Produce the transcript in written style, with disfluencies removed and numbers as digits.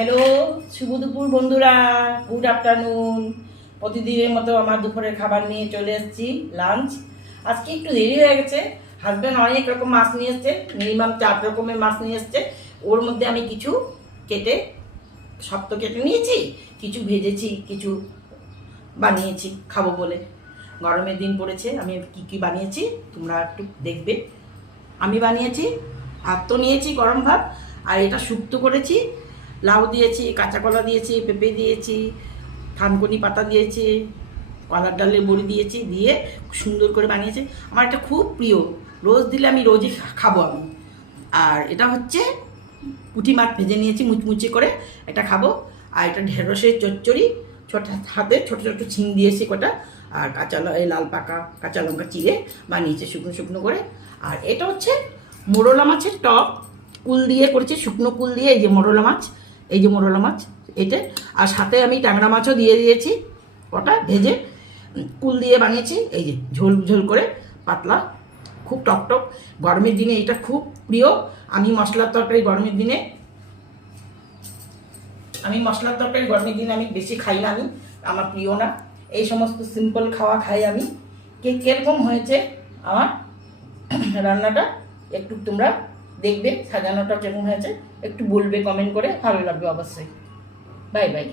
Hello, শুভ দুপুর বন্ধুরা, good afternoon. প্রতিদিনের মতো আমার দুপুরের খাবার নিয়ে চলে এসেছি, লাঞ্চ। আজকে একটু দেরি হয়ে গেছে। হাজব্যান্ড অনেক রকম মাছ নিয়ে এসছে, মিনিমাম 4 রকমের মাছ নিয়ে এসছে। ওর মধ্যে আমি কিছু কেটে শক্ত কেটে নিয়েছি, কিছু ভেজেছি, কিছু বানিয়েছি খাবো বলে। গরমের দিন পড়েছে, আমি কি কি বানিয়েছি তোমরা একটু দেখবে। আমি বানিয়েছি ভাত তো নিয়েছি, গরম ভাত, আর এটা শুক্তো করেছি। লাউ দিয়েছি, কাঁচা কলা দিয়েছি, পেঁপে দিয়েছি, থানকুনি পাতা দিয়েছি, কলার ডালের বড়ি দিয়েছি, দিয়ে সুন্দর করে বানিয়েছি। আমার এটা খুব প্রিয়, রোজ দিলে আমি রোজই খাবো আমি। আর এটা হচ্ছে পুঁটি মাছ ভেজে নিয়েছি মুচমুচে করে, এটা খাবো। আর এটা ঢেঁড়সের চচ্চড়ি, ছোট হাতে ছোটো ছোটো ছিম দিয়েছি কটা, আর লাল পাকা কাঁচা লঙ্কা চিড়ে বানিয়েছে শুকনো শুকনো করে। আর এটা হচ্ছে মোরলা মাছের টক, কুল দিয়ে করেছি, শুকনো কুল দিয়ে। এই যে মোরলা মাছ, এই যে মোরলা মাছ এটা। আর সাথে আমি ট্যাংরা মাছও দিয়ে দিয়েছি ওটা ভেজে, কুল দিয়ে বানিয়েছি। এই যে ঝোল ঝোল করে পাতলা, খুব টক টক। গরমের দিনে এটা খুব প্রিয়। আমি মশলার তরকারি গরমের দিনে আমি বেশি খাই না, আমার প্রিয় না। এই সমস্ত সিম্পল খাওয়া খাই আমি। কিরকম হয়েছে আমার রান্নাটা একটু তোমরা দেখবে, সাজানোটা কেমন হয়েছে একটু বলবে কমেন্ট করে, ভালো লাগবে অবশ্যই। Bye bye.